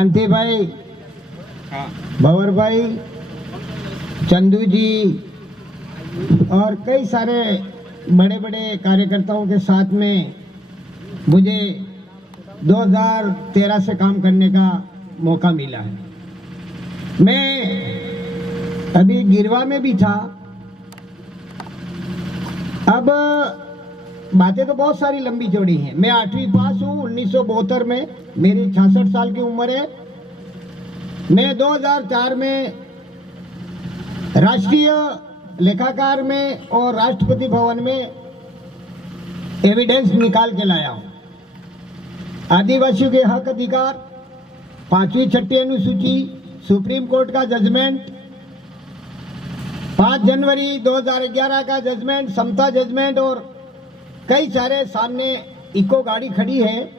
शांति भाई, भंवर भाई, चंदू जी और कई सारे बड़े बड़े कार्यकर्ताओं के साथ में मुझे 2013 से काम करने का मौका मिला है। मैं अभी गिरवा में भी था। अब बातें तो बहुत सारी लंबी चौड़ी हैं। मैं 8वीं पास हूँ 1972 में, मेरी 66 साल की उम्र है। मैं 2004 में राष्ट्रीय लेखाकार में और राष्ट्रपति भवन में एविडेंस निकाल के लाया हूँ। आदिवासियों के हक अधिकार, 5वीं छठी अनुसूची, सुप्रीम कोर्ट का जजमेंट, 5 जनवरी 2011 का जजमेंट, समता जजमेंट और कई सारे सामने इको गाड़ी खड़ी है,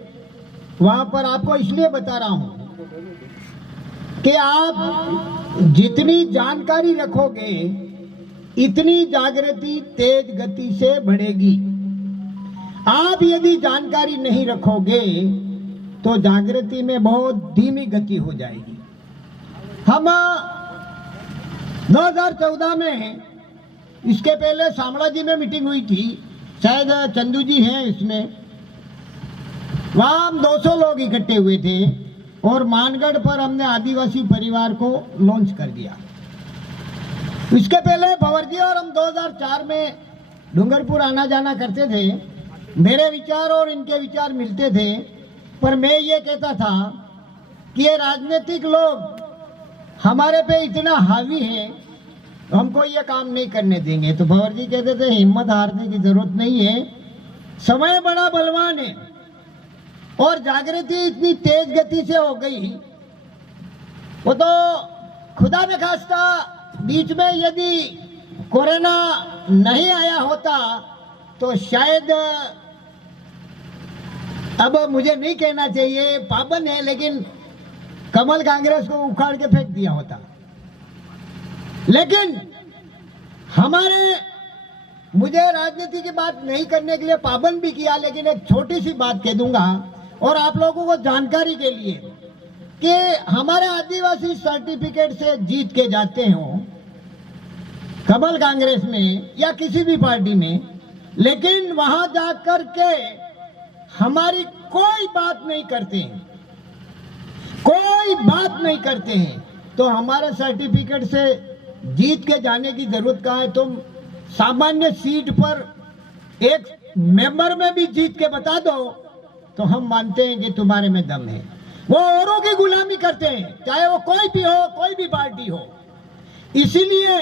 वहां पर आपको इसलिए बता रहा हूं कि आप जितनी जानकारी रखोगे इतनी जागृति तेज गति से बढ़ेगी। आप यदि जानकारी नहीं रखोगे तो जागृति में बहुत धीमी गति हो जाएगी। हम 2014 में, इसके पहले शामला जी में मीटिंग हुई थी, शायद चंदू जी हैं इसमें, वहां हम 200 लोग इकट्ठे हुए थे और मानगढ़ पर हमने आदिवासी परिवार को लॉन्च कर दिया। इसके पहले भंवर जी और हम 2004 में डूंगरपुर आना जाना करते थे। मेरे विचार और इनके विचार मिलते थे, पर मैं ये कहता था कि ये राजनीतिक लोग हमारे पे इतना हावी है, हमको ये काम नहीं करने देंगे। तो भंवर जी कहते थे हिम्मत हारने की जरूरत नहीं है, समय बड़ा बलवान है और जागृति इतनी तेज गति से हो गई। वो तो खुदा न खास्ता बीच में यदि कोरोना नहीं आया होता तो शायद, अब मुझे नहीं कहना चाहिए पाबंद है, लेकिन कमल कांग्रेस को उखाड़ के फेंक दिया होता। लेकिन मुझे राजनीति की बात नहीं करने के लिए पाबंद भी किया, लेकिन एक छोटी सी बात कह दूंगा और आप लोगों को जानकारी के लिए कि हमारे आदिवासी सर्टिफिकेट से जीत के जाते हो कमल कांग्रेस में या किसी भी पार्टी में, लेकिन वहां जाकर के हमारी कोई बात नहीं करते हैं, कोई बात नहीं करते हैं, तो हमारे सर्टिफिकेट से जीत के जाने की जरूरत कहाँ है? तुम सामान्य सीट पर एक मेंबर में भी जीत के बता दो तो हम मानते हैं कि तुम्हारे में दम है। वो औरों की गुलामी करते हैं, चाहे वो कोई भी हो, कोई भी पार्टी हो। इसीलिए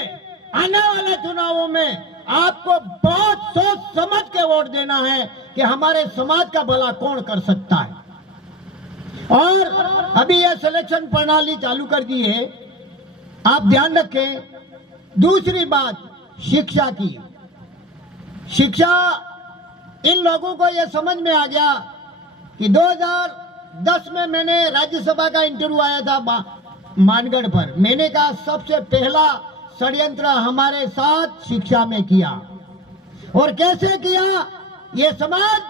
आने वाले चुनावों में आपको बहुत सोच समझ के वोट देना है कि हमारे समाज का भला कौन कर सकता है। और अभी यह सिलेक्शन प्रणाली चालू कर दी है, आप ध्यान रखें। दूसरी बात शिक्षा की। शिक्षा, इन लोगों को यह समझ में आ गया कि 2010 में मैंने राज्यसभा का इंटरव्यू आया था मानगढ़ पर। मैंने कहा सबसे पहला षड्यंत्र हमारे साथ शिक्षा में किया। और कैसे किया? ये समाज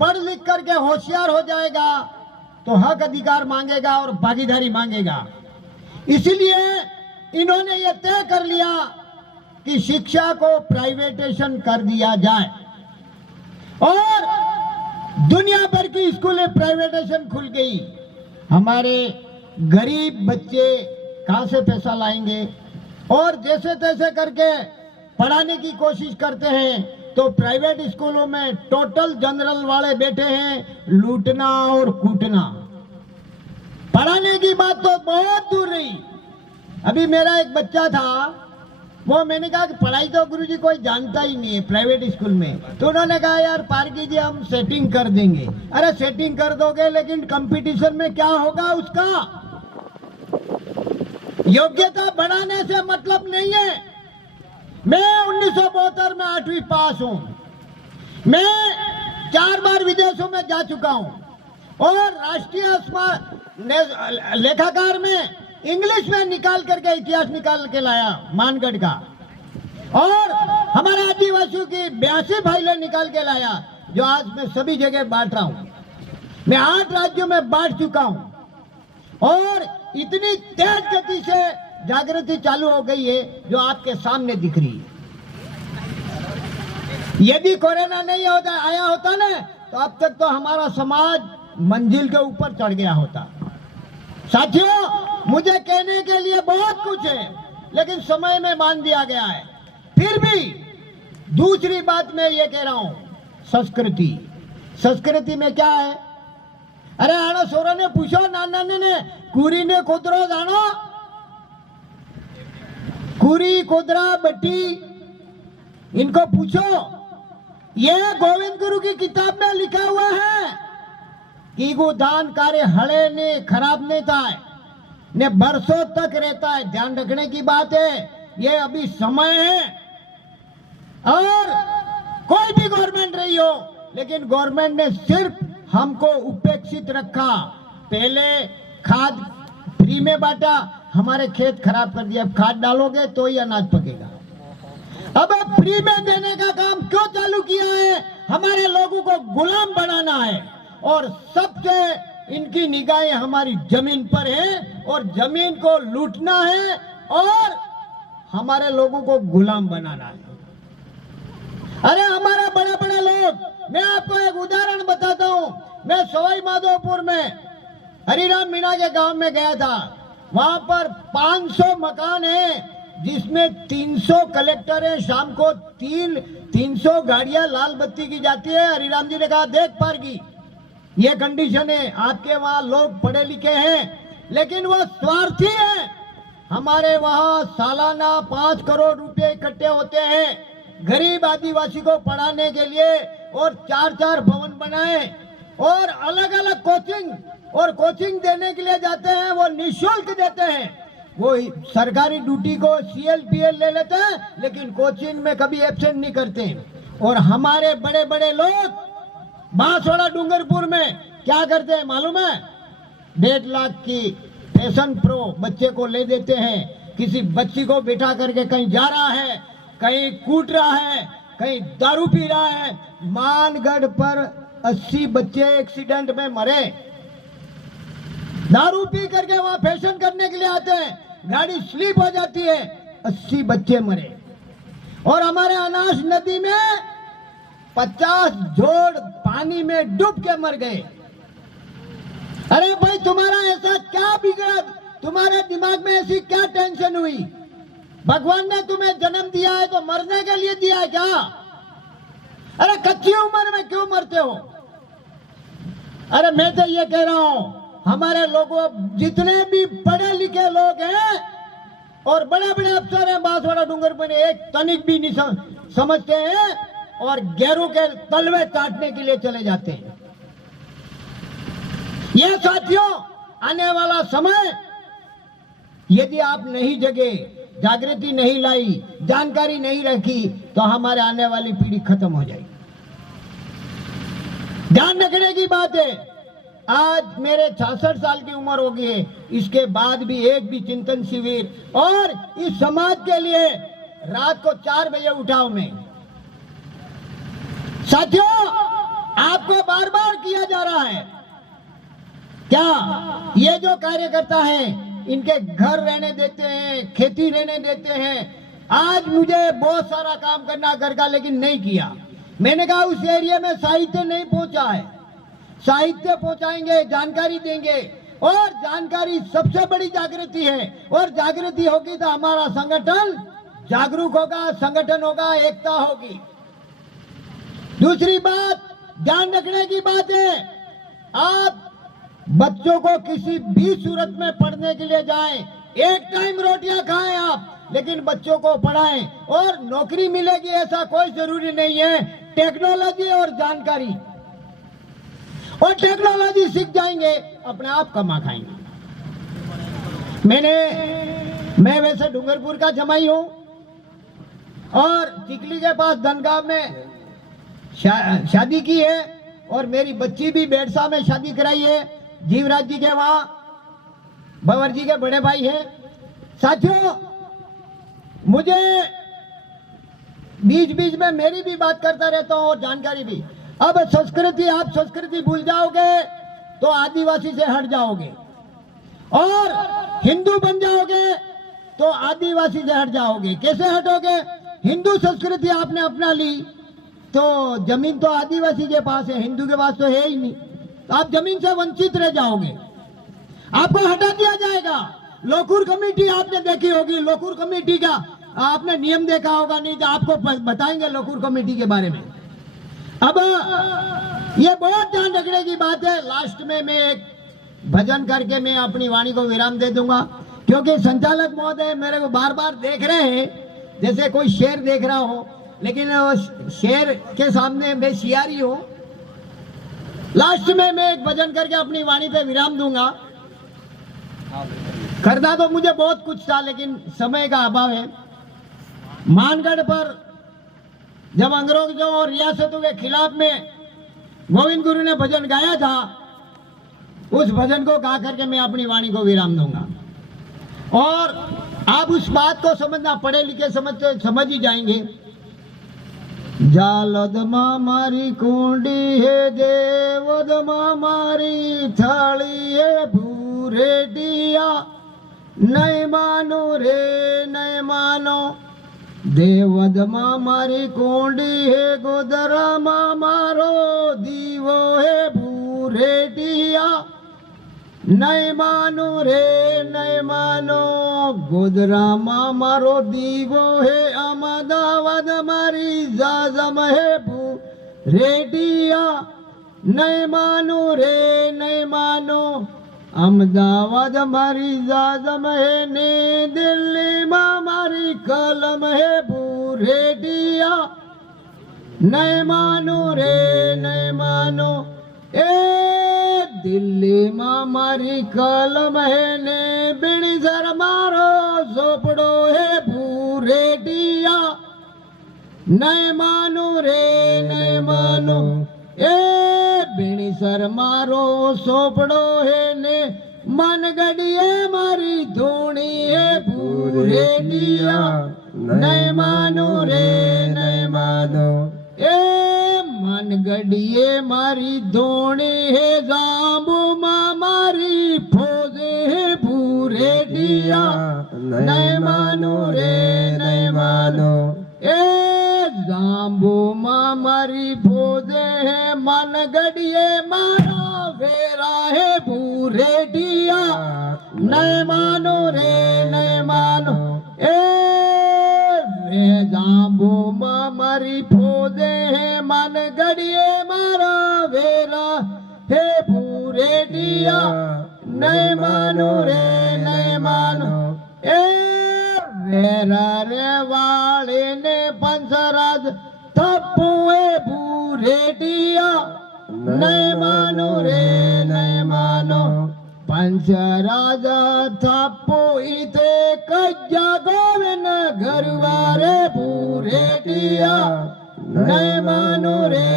पढ़ लिख करके होशियार हो जाएगा तो हक अधिकार मांगेगा और भागीदारी मांगेगा। इसलिए इन्होंने ये तय कर लिया कि शिक्षा को प्राइवेटेशन कर दिया जाए और दुनिया भर की स्कूलें प्राइवेटेशन खुल गई। हमारे गरीब बच्चे कहां से पैसा लाएंगे? और जैसे तैसे करके पढ़ाने की कोशिश करते हैं तो प्राइवेट स्कूलों में टोटल जनरल वाले बैठे हैं, लूटना और कूटना। पढ़ाने की बात तो बहुत दूर रही। अभी मेरा एक बच्चा था, वो मैंने कहा कि पढ़ाई तो गुरुजी कोई जानता ही नहीं है प्राइवेट स्कूल में। तो उन्होंने कहा यार पारगी जी हम सेटिंग कर देंगे। अरे सेटिंग कर दोगे, लेकिन कंपटीशन में क्या होगा उसका? योग्यता बढ़ाने से मतलब नहीं है। मैं 1972 में 8वीं पास हूं। मैं 4 बार विदेशों में जा चुका हूं और राष्ट्रीय लेखाकार में इंग्लिश में निकाल करके इतिहास निकाल के लाया मानगढ़ का। और हमारे आदिवासियों की 82 फाइलें निकाल के लाया, जो आज मैं सभी जगह बांट रहा हूं। मैं 8 राज्यों में बांट चुका हूं। और इतनी तेज गति से जागृति चालू हो गई है जो आपके सामने दिख रही है। यदि कोरोना नहीं होता आया होता ना तो अब तक तो हमारा समाज मंजिल के ऊपर चढ़ गया होता। साथियों, मुझे कहने के लिए बहुत कुछ है लेकिन समय में बांध दिया गया है। फिर भी दूसरी बात मैं ये कह रहा हूं, संस्कृति। संस्कृति में क्या है? अरे आना सोरा ने पूछो नाना ने कुरी ने कुदरो जानो, कुरी कुदरा बट्टी इनको पूछो। ये गोविंद गुरु की किताब में लिखा हुआ है कि वो दान कार्य हड़े ने खराब नहीं था ने बरसों तक रहता है। ध्यान रखने की बात है, ये अभी समय है। और कोई भी गवर्नमेंट रही हो लेकिन गवर्नमेंट ने सिर्फ हमको उपेक्षित रखा। पहले खाद फ्री में बांटा, हमारे खेत खराब कर दिया। अब खाद डालोगे तो ही अनाज पकेगा। अब फ्री में देने का काम क्यों चालू किया है? हमारे लोगों को गुलाम बनाना है और सबसे इनकी निगाहें हमारी जमीन पर है और जमीन को लूटना है और हमारे लोगों को गुलाम बनाना है। अरे हमारे बड़े बड़े लोग, मैं आपको एक उदाहरण बताता हूं। मैं सवाई माधोपुर में हरिराम मीणा के गांव में गया था। वहां पर 500 मकान है जिसमें 300 कलेक्टर है। शाम को 300 गाड़ियां लाल बत्ती की जाती है। हरिराम जी ने कहा देख पार की ये कंडीशन है। आपके वहां लोग पढ़े लिखे हैं लेकिन वो स्वार्थी है। हमारे वहां सालाना 5 करोड़ रुपए इकट्ठे होते हैं गरीब आदिवासी को पढ़ाने के लिए और 4-4 भवन बनाए और अलग अलग कोचिंग देने के लिए जाते हैं। वो निःशुल्क देते हैं। वो सरकारी ड्यूटी को CLPL ले लेते हैं लेकिन कोचिंग में कभी एब्सेंट नहीं करते। और हमारे बड़े बड़े लोग बांसवाड़ा डूंगरपुर में क्या करते हैं मालूम है? 1.5 लाख की फैशन प्रो बच्चे को ले देते हैं। किसी बच्ची को बिठा करके कहीं जा रहा है, कहीं कूट रहा है, कहीं दारू पी रहा है। मानगढ़ पर 80 बच्चे एक्सीडेंट में मरे। दारू पी करके वहां फैशन करने के लिए आते हैं, गाड़ी स्लिप हो जाती है, 80 बच्चे मरे। और हमारे अनास नदी में 50 जोड़ पानी में डूब के मर गए। अरे भाई, तुम्हारा ऐसा क्या बिगड़ा? तुम्हारे दिमाग में ऐसी क्या टेंशन हुई? भगवान ने तुम्हें जन्म दिया है तो मरने के लिए दिया है क्या? अरे कच्ची उम्र में क्यों मरते हो? अरे मैं तो ये कह रहा हूं, हमारे लोगों जितने भी पढ़े लिखे लोग हैं और बड़े बड़े अफसर हैं बांसवाड़ा डूंगरपुर में, एक तनिक भी नहीं समझते हैं और गैरों के तलवे चाटने के लिए चले जाते हैं। ये साथियों, आने वाला समय यदि आप नहीं जगे, जागृति नहीं लाई, जानकारी नहीं रखी तो हमारे आने वाली पीढ़ी खत्म हो जाएगी। ध्यान रखने की बात है, आज मेरे 66 साल की उम्र हो गई है, इसके बाद भी एक भी चिंतन शिविर और इस समाज के लिए रात को 4 बजे उठाओ मैं। साथियों, आपको बार बार किया जा रहा है क्या? ये जो कार्यकर्ता हैं, इनके घर रहने देते हैं, खेती रहने देते हैं। आज मुझे बहुत सारा काम करना घर का, लेकिन नहीं किया। मैंने कहा उस एरिया में साहित्य नहीं पहुंचा है, साहित्य पहुंचाएंगे, जानकारी देंगे और जानकारी सबसे बड़ी जागृति है। और जागृति होगी तो हमारा संगठन जागरूक होगा, संगठन होगा, एकता होगी। दूसरी बात ध्यान रखने की बात है, आप बच्चों को किसी भी सूरत में पढ़ने के लिए जाएं, एक टाइम रोटियां खाएं आप, लेकिन बच्चों को पढ़ाएं। और नौकरी मिलेगी ऐसा कोई जरूरी नहीं है। टेक्नोलॉजी और जानकारी और टेक्नोलॉजी सीख जाएंगे, अपने आप कमा खाएंगे। मैं वैसे डूंगरपुर का जमाई हूं और चिकली के पास धनगांव में शादी की है और मेरी बच्ची भी बेड़सा में शादी कराई है। जीवराज जी के वहां भंवर जी के बड़े भाई हैं। साथियों, मुझे बीच बीच में मेरी भी बात करता रहता हूं और जानकारी भी। अब संस्कृति, आप संस्कृति भूल जाओगे तो आदिवासी से हट जाओगे और हिंदू बन जाओगे तो आदिवासी से हट जाओगे। कैसे हटोगे? हिंदू संस्कृति आपने अपना ली तो जमीन तो आदिवासी के पास है, हिंदू के पास तो है ही नहीं, तो आप जमीन से वंचित रह जाओगे, आपको हटा दिया जाएगा। लोकूर कमेटी आपने देखी होगी, लोकूर कमेटी का आपने नियम देखा होगा, नहीं तो आपको बताएंगे लोकूर कमेटी के बारे में। अब ये बहुत ध्यान रखने की बात है। लास्ट में मैं एक भजन करके मैं अपनी वाणी को विराम दे दूंगा, क्योंकि संचालक महोदय मेरे को बार बार देख रहे हैं जैसे कोई शेर देख रहा हो, लेकिन शेर के सामने मैं शियारी हूं। लास्ट में मैं एक भजन करके अपनी वाणी पे विराम दूंगा। करना तो मुझे बहुत कुछ था, लेकिन समय का अभाव है। मानगढ़ पर जब अंग्रेजों और रियासतों के खिलाफ में गोविंद गुरु ने भजन गाया था, उस भजन को गा करके मैं अपनी वाणी को विराम दूंगा। और आप उस बात को समझना, पढ़े लिखे समझ ही जाएंगे। जालद मारी कुंडी है, देवद मारी थाली है, भूरे दिया नहीं मानो रे नहीं मानो। देवद मारी कुंडी है, गोदरा मारो दीवो है, भूरे दिया नहीं मानो रे नहीं मानो। गोदरा मारो दीवो है, अहमदाबाद मारी जाजम है, रेडिया नहीं मानो रे नहीं मानो। अहमदाबाद मारी जाजम है, ने दिल्ली मारी कलम है, रेडिया नहीं मानो रे नहीं मानो। दिल्ली मारी कलम है, ने बिणी सर मारो सोपड़ो है, भूरे दिया नहीं मानो रे नहीं मानो। बिणी सर मारो सोपड़ो है, ने मन गड़िए मारी धोनी है, भूरे दिया नहीं मानो रे नहीं मानो। मन गड़िए मारी धोनी है, जाम्बू मारी फौजे है, भूरे दिया नहीं मानो रे नहीं मानो। जाम्बू मारी फौजे है, मन गड़िए मारा वेरा है, भूरे दिया नहीं मानो रे नहीं मानो। जाम्बू मारी फौजे है, मन गड़िए मारा वेरा है, भूरे दिया नहीं मानो रे नहीं मानो। वेरा रे वाले ने पंचराज थप्पुए, भूरे दिया नहीं मानो रे नहीं मानो। पंचराजा थप्पू इथे कज्जा गोविंद घरवारे, भूरे दिया नहीं मानो रे